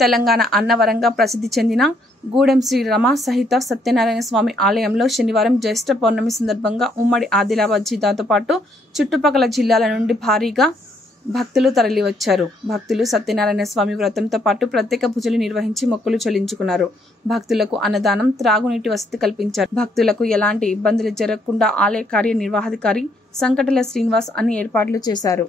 తెలంగాణ అన్నవరంగా ప్రసిద్ధి చెందిన గూడెం శ్రీ రమ సహిత సత్యనారాయణ స్వామి ఆలయంలో శనివారం జ్యేష్ఠ పౌర్ణమి సందర్భంగా ఉమ్మడి ఆదిలాబాద్ జిల్లాతో పాటు చుట్టుపక్కల జిల్లాల నుండి భారీగా భక్తులు తరలివచ్చారు. భక్తులు సత్యనారాయణ స్వామి వ్రతంతో పాటు ప్రత్యేక పూజలు నిర్వహించి మొక్కులు చెల్లించుకున్నారు. భక్తులకు అన్నదానం, త్రాగునీటి వసతి కల్పించారు. భక్తులకు ఎలాంటి ఇబ్బందులు జరగకుండా ఆలయ కార్యనిర్వహణాధికారి సంకటల శ్రీనివాస్ అన్ని ఏర్పాట్లు చేశారు.